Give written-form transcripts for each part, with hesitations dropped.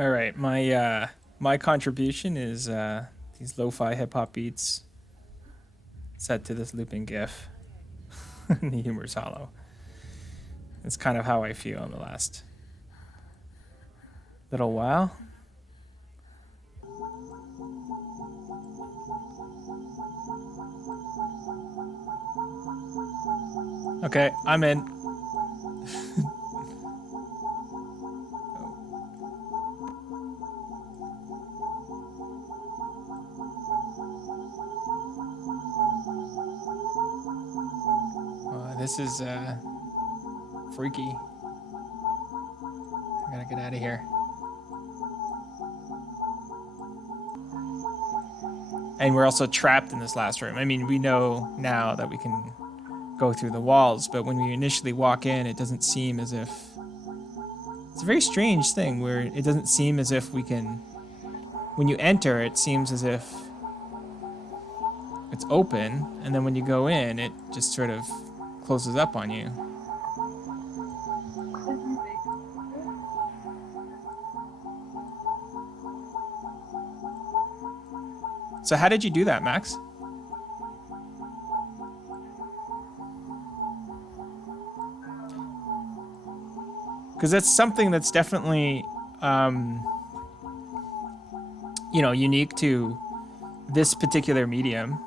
All right, my contribution is these lo-fi hip hop beats set to this looping GIF. The humor's hollow. It's kind of how I feel in the last little while. Okay, I'm in. This is freaky. I gotta get out of here. And we're also trapped in this last room. I mean, we know now that we can go through the walls, but when we initially walk in, it doesn't seem as if... It's a very strange thing where it doesn't seem as if we can... When you enter, it seems as if it's open, and then when you go in, it just sort of closes up on you. So how did you do that, Max? Because that's something that's definitely, you know, unique to this particular medium.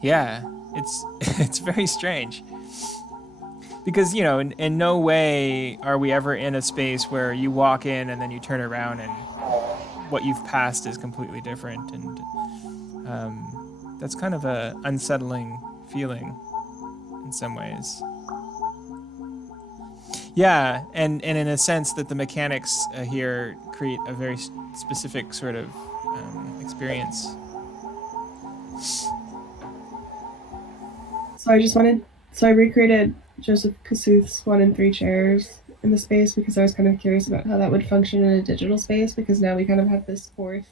Yeah, it's very strange. Because, you know, in no way are we ever in a space where you walk in and then you turn around and what you've passed is completely different. And that's kind of a unsettling feeling in some ways. Yeah, and in a sense that the mechanics here create a very specific sort of experience. So I recreated Joseph Kasuth's 1 and 3 chairs in the space because I was kind of curious about how that would function in a digital space, because now we kind of have this fourth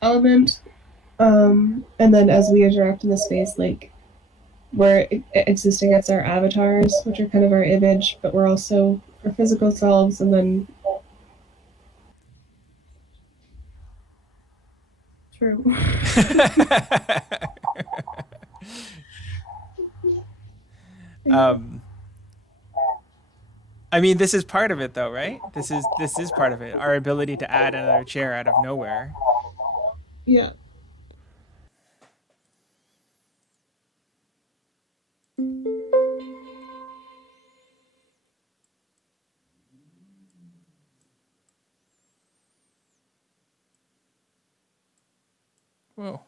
element. And then as we interact in the space, like, we're existing as our avatars, which are kind of our image, but we're also our physical selves, and then true. I mean, this is part of it, though, right? This is part of it. Our ability to add another chair out of nowhere. Yeah. Whoa.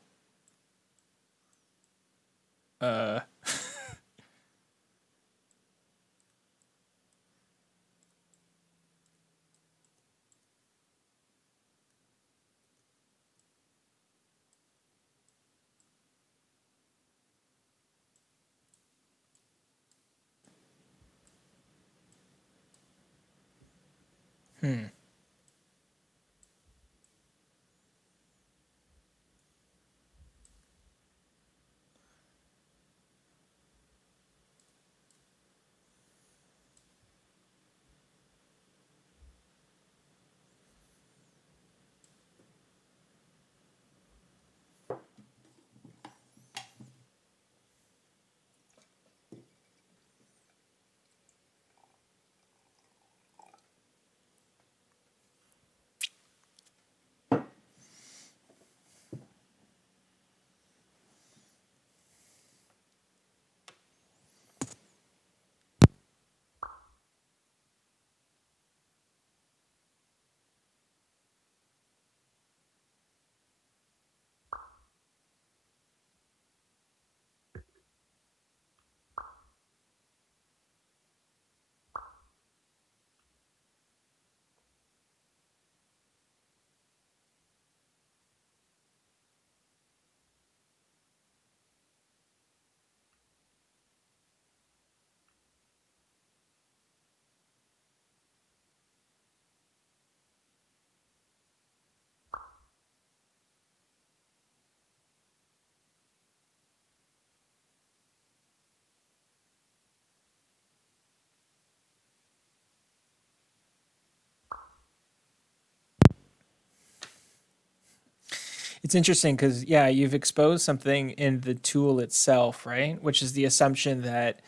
It's interesting because, yeah, you've exposed something in the tool itself, right? Which is the assumption that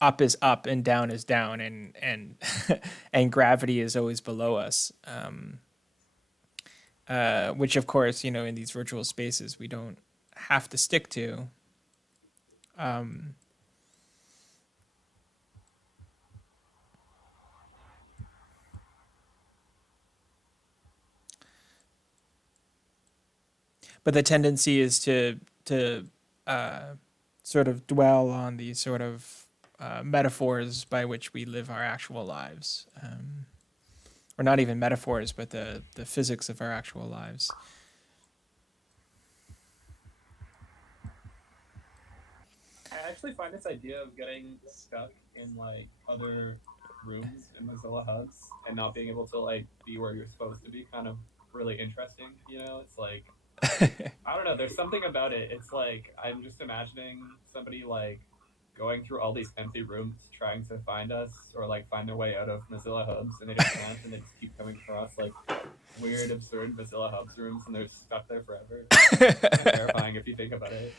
up is up and down is down, and and gravity is always below us. Which, of course, in these virtual spaces, we don't have to stick to. Um, but the tendency is to uh, sort of dwell on these sort of metaphors by which we live our actual lives, or not even metaphors, but the physics of our actual lives. I actually find this idea of getting stuck in like other rooms in Mozilla hubs and not being able to like be where you're supposed to be kind of really interesting. It's like I don't know. There's something about it. It's like I'm just imagining somebody like going through all these empty rooms trying to find us or like find their way out of Mozilla hubs, and they just can't, and they just keep coming across like weird, absurd Mozilla hubs rooms, and they're stuck there forever. It's kind of terrifying if you think about it.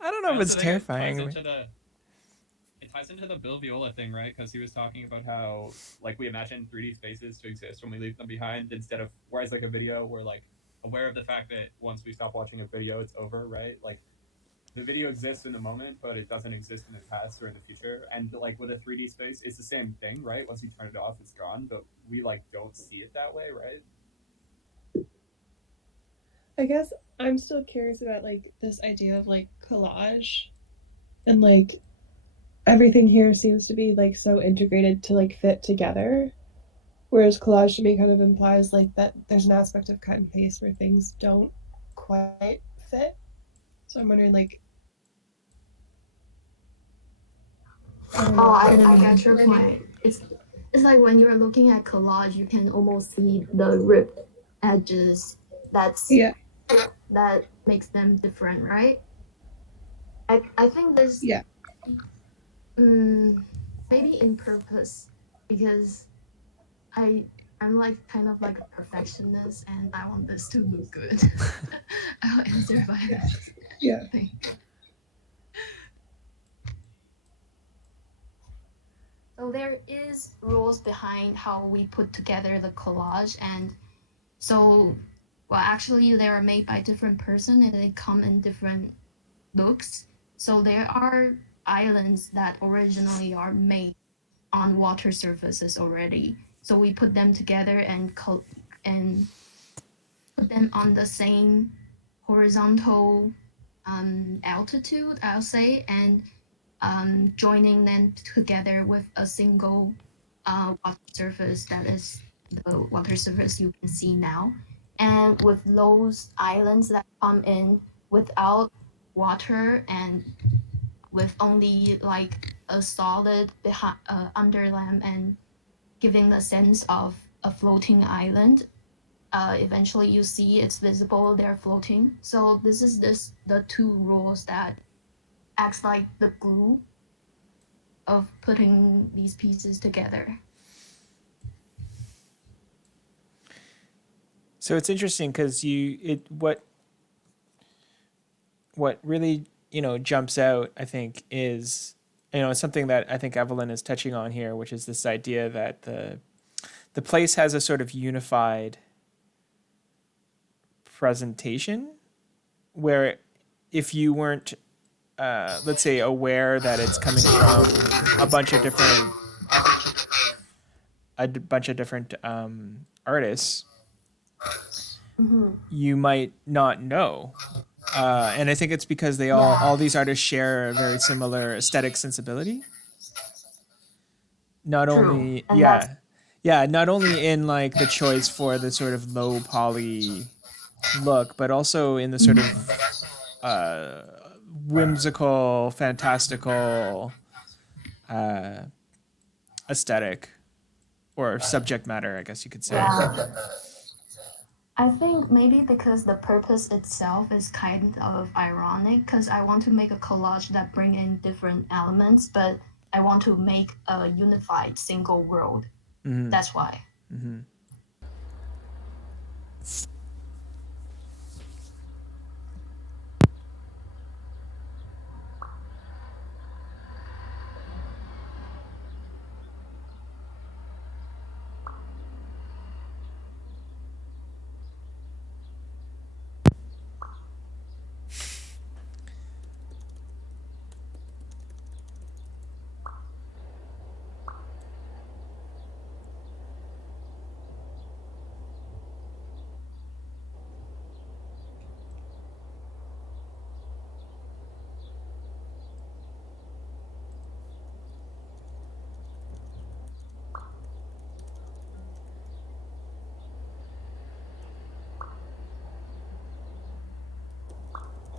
I don't know I if it's also think terrifying. it ties into the Bill Viola thing, right? Because he was talking about how like we imagine 3D spaces to exist when we leave them behind, instead of whereas like a video, we're like aware of the fact that once we stop watching a video, it's over, right? Like the video exists in the moment, but it doesn't exist in the past or in the future. And like with a 3D space, it's the same thing, right? Once you turn it off, it's gone, but we like don't see it that way, right? I guess I'm still curious about like this idea of like collage and like everything here seems to be like so integrated to like fit together. Whereas collage to me kind of implies like that there's an aspect of cut and paste where things don't quite fit. So I'm wondering like I don't Oh, know. I get your point. It's like when you're looking at collage, you can almost see the ripped edges. That's Yeah, that makes them different, right? I think this yeah. um, maybe in purpose because I I'm like kind of like a perfectionist and I want this to look good. I'll answer by that Yeah. thing. So there is rules behind how we put together the collage, and so well actually they are made by different person and they come in different looks. So there are islands that originally are made on water surfaces already. So we put them together and put them on the same horizontal altitude, I'll say, and joining them together with a single water surface that is the water surface you can see now. And with those islands that come in without water and with only like a solid behind, under them and giving the sense of a floating island. Eventually, you see it's visible; they're floating. So this is the two rules that acts like the glue of putting these pieces together. So it's interesting because what really jumps out, I think, is something that I think Evelyn is touching on here, which is this idea that the place has a sort of unified presentation, where if you weren't, let's say, aware that it's coming from a bunch of different artists, Mm-hmm. you might not know. And I think it's because they all these artists share a very similar aesthetic sensibility. Not True, only, and that's not only in like the choice for the sort of low poly look, but also in the sort mm-hmm. of uh, whimsical, fantastical uh, aesthetic or subject matter, I guess you could say. Yeah. I think maybe because the purpose itself is kind of ironic because I want to make a collage that bring in different elements, but I want to make a unified single world. Mm-hmm. That's why. Mm-hmm.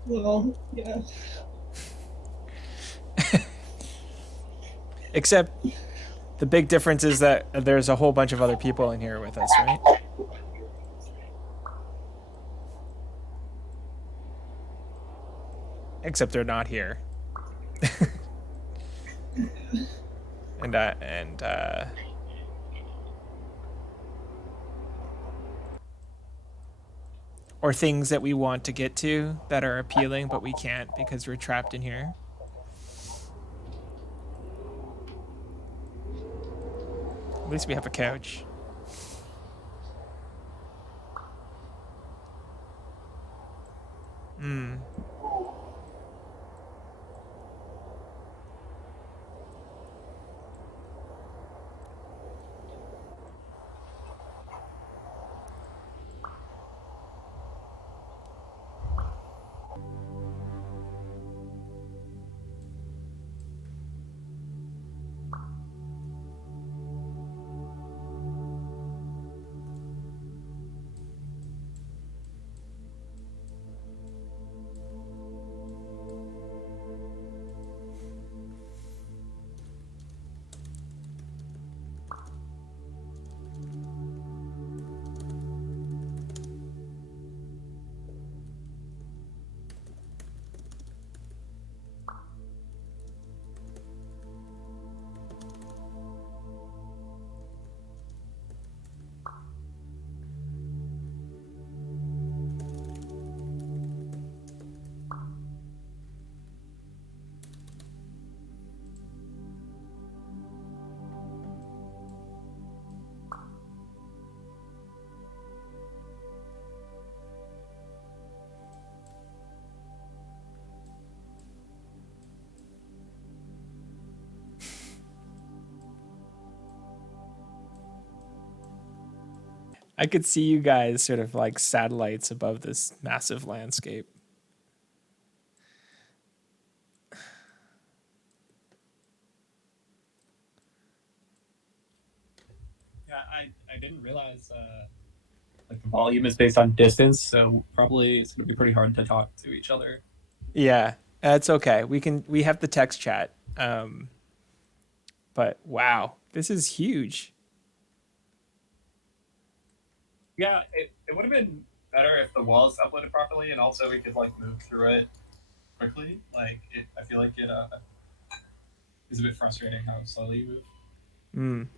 Well, yeah. Except the big difference is that there's a whole bunch of other people in here with us, right? Except they're not here. and or things that we want to get to that are appealing, but we can't because we're trapped in here. At least we have a couch. Hmm. I could see you guys sort of like satellites above this massive landscape. Yeah, I didn't realize like the volume is based on distance, so probably it's gonna be pretty hard to talk to each other. Yeah, that's okay. We have the text chat. But wow, this is huge. Yeah, it would have been better if the walls uploaded properly, and also we could like move through it quickly. I feel like it is a bit frustrating how slowly you move.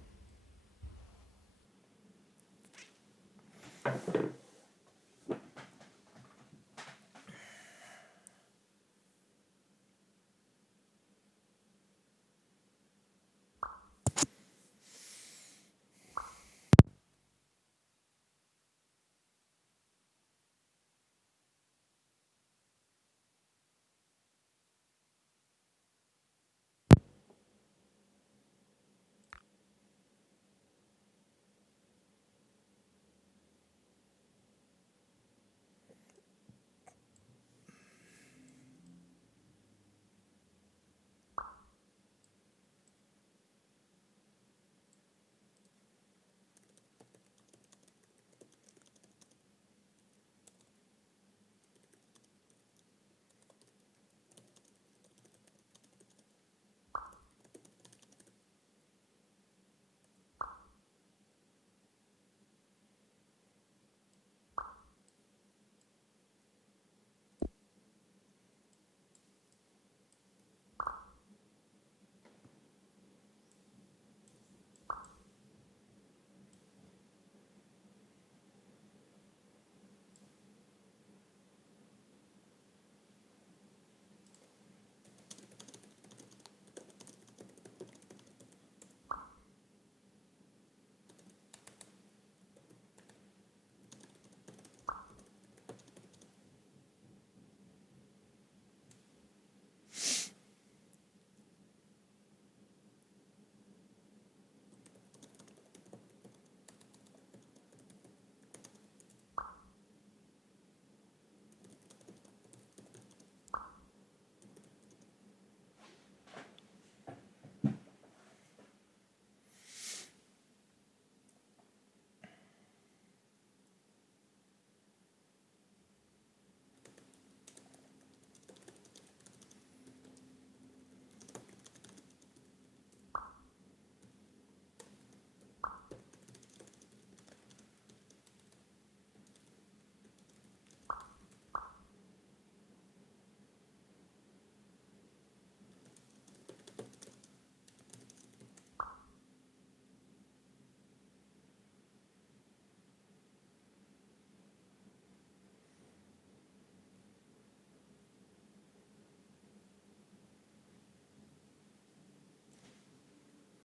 Hmm.